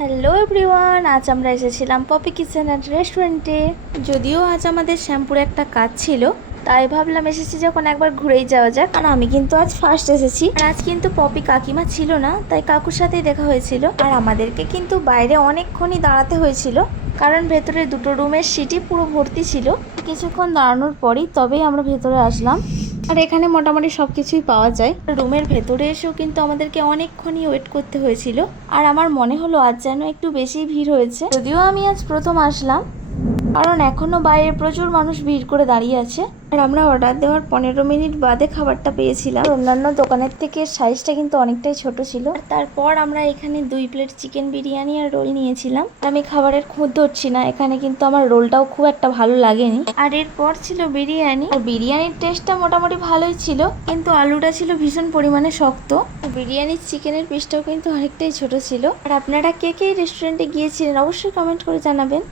Hello everyone, আজ আমরা এসেছিলাম পপি কিচেন অ্যান্ড রেস্টুরেন্টে। যদিও আজ আমাদের শ্যাম্পুর একটা কাজ ছিল, তাই ভাবলাম এসেছি যখন একবার ঘুরেই যাওয়া যাক। আর আমি কিন্তু আজ ফার্স্ট এসেছি, আর আজ কিন্তু পপি কাকিমা ছিল না, তাই কাকুর সাথেই দেখা হয়েছিল। আর আমাদেরকে কিন্তু বাইরে অনেকক্ষণই দাঁড়াতে হয়েছিল, কারণ ভেতরে দুটো রুমের সিটই পুরো ভর্তি ছিল। কিছুক্ষণ দাঁড়ানোর পরই তবেই আমরা ভেতরে আসলাম। আর এখানে মোটামুটি সব কিছুই পাওয়া যায়। রুমের ভেতরে এসেও কিন্তু আমাদেরকে অনেকক্ষণই ওয়েট করতে হয়েছিল। আর আমার মনে হলো আজ যেন একটু বেশি ভিড় হয়েছে, যদিও আমি আজ প্রথম আসলাম, কারণ এখনো বাইরে প্রচুর মানুষ ভিড় করে দাঁড়িয়ে আছে। আর আমরা অর্ডার দেওয়ার 15 মিনিট বাদে খাবারটা পেয়েছিলাম। অন্যান্য দোকানের থেকে সাইজটা কিন্তু অনেকটাই ছোট ছিল। আর তারপর আমরা এখানে 2 প্লেট চিকেন বিরিয়ানি আর রোল নিয়েছিলাম। আমি খাবারের খুঁত ধরছি না, এখানে কিন্তু আমার রোলটাও খুব একটা ভালো লাগেনি। আর এরপর ছিল বিরিয়ানি। আর বিরিয়ানির টেস্টটা মোটামুটি ভালোই ছিল, কিন্তু আলুটা ছিল ভীষণ পরিমাণে শক্ত। বিরিয়ানির চিকেনের পিসটাও কিন্তু অনেকটাই ছোট ছিল। আর আপনারা কে কে রেস্টুরেন্টে গিয়েছিলেন অবশ্যই কমেন্ট করে জানাবেন।